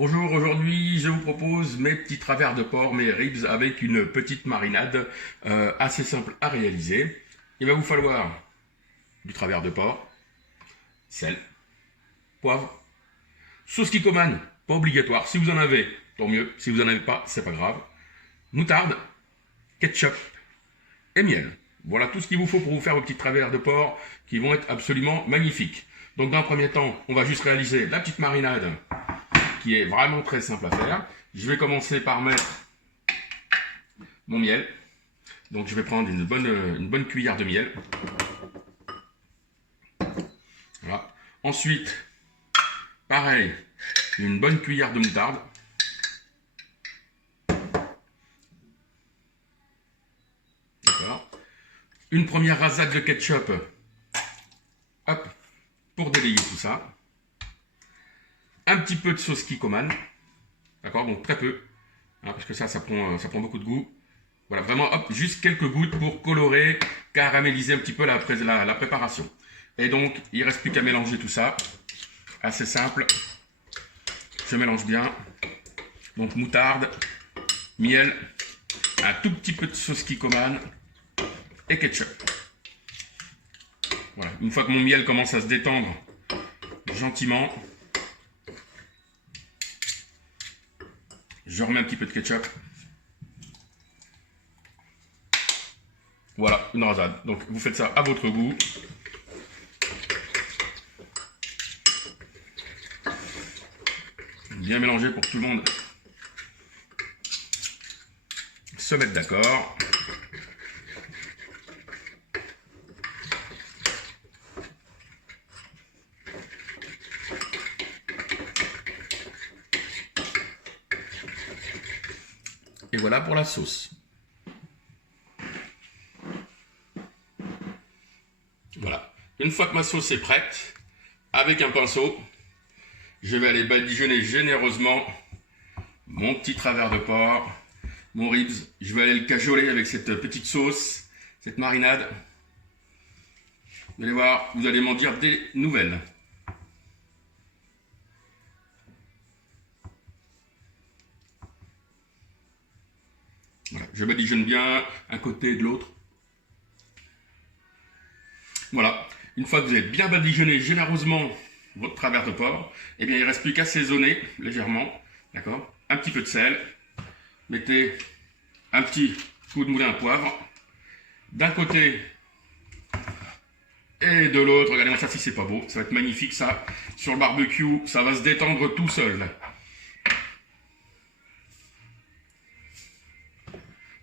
Bonjour, aujourd'hui je vous propose mes petits travers de porc, mes ribs avec une petite marinade assez simple à réaliser. Il va vous falloir du travers de porc, sel, poivre, sauce Kikkoman, pas obligatoire. Si vous en avez, tant mieux. Si vous en avez pas, c'est pas grave. Moutarde, ketchup et miel. Voilà tout ce qu'il vous faut pour vous faire vos petits travers de porc qui vont être absolument magnifiques. Donc dans un premier temps, on va juste réaliser la petite marinade qui est vraiment très simple à faire. Je vais commencer par mettre mon miel. Donc je vais prendre une bonne cuillère de miel. Voilà. Ensuite, pareil, une bonne cuillère de moutarde. D'accord. Une première rasade de ketchup. Hop, pour délayer tout ça. Un petit peu de sauce Kikkoman. D'accord, donc très peu. Hein, parce que ça prend beaucoup de goût. Voilà, vraiment, hop, juste quelques gouttes pour colorer, caraméliser un petit peu la préparation. Et donc, il ne reste plus qu'à mélanger tout ça. Assez simple. Je mélange bien. Donc, moutarde, miel, un tout petit peu de sauce Kikkoman et ketchup. Voilà, une fois que mon miel commence à se détendre gentiment, je remets un petit peu de ketchup. Voilà, une rasade. Donc vous faites ça à votre goût. Bien mélanger pour que tout le monde se mette d'accord. Et voilà pour la sauce. Voilà. Une fois que ma sauce est prête, avec un pinceau, je vais aller badigeonner généreusement mon petit travers de porc, mon ribs. Je vais aller le cajoler avec cette petite sauce, cette marinade. Vous allez voir, vous allez m'en dire des nouvelles. Voilà, je badigeonne bien un côté et de l'autre. Voilà, une fois que vous avez bien badigeonné généreusement votre travers de porc, eh bien il ne reste plus qu'à assaisonner légèrement, d'accord? Un petit peu de sel, mettez un petit coup de moulin à poivre, d'un côté et de l'autre. Regardez-moi ça si c'est pas beau, ça va être magnifique ça, sur le barbecue, ça va se détendre tout seul.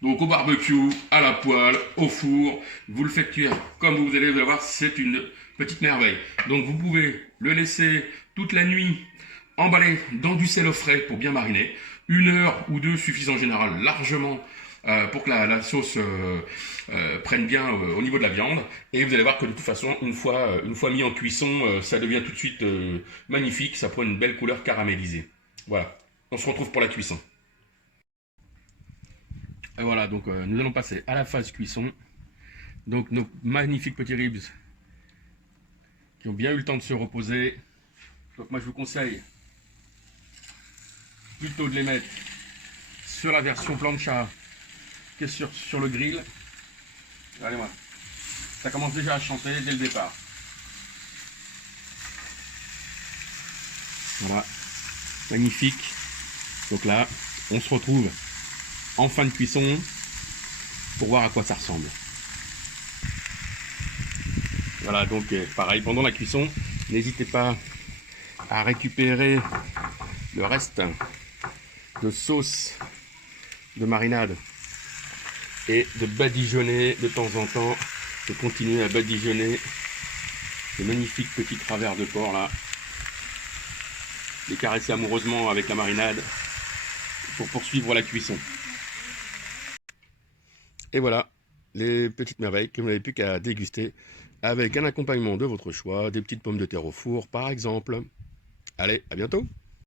Donc au barbecue, à la poêle, au four, vous le faites cuire comme vous allez le voir, c'est une petite merveille. Donc vous pouvez le laisser toute la nuit emballé dans du sel au frais pour bien mariner. 1 heure ou 2 suffisent en général largement pour que la sauce prenne bien au niveau de la viande. Et vous allez voir que de toute façon, une fois mis en cuisson, ça devient tout de suite magnifique, ça prend une belle couleur caramélisée. Voilà, on se retrouve pour la cuisson. Et voilà, donc nous allons passer à la phase cuisson. Donc nos magnifiques petits ribs qui ont bien eu le temps de se reposer. Donc moi je vous conseille plutôt de les mettre sur la version plancha que sur le grill. Allez moi, ça commence déjà à chanter dès le départ. Voilà, magnifique. Donc là, on se retrouve en fin de cuisson pour voir à quoi ça ressemble. Voilà, donc pareil, pendant la cuisson, n'hésitez pas à récupérer le reste de sauce de marinade et de badigeonner de temps en temps, de continuer à badigeonner ces magnifiques petits travers de porc là, les caresser amoureusement avec la marinade pour poursuivre la cuisson. Et voilà, les petites merveilles que vous n'avez plus qu'à déguster avec un accompagnement de votre choix, des petites pommes de terre au four par exemple. Allez, à bientôt!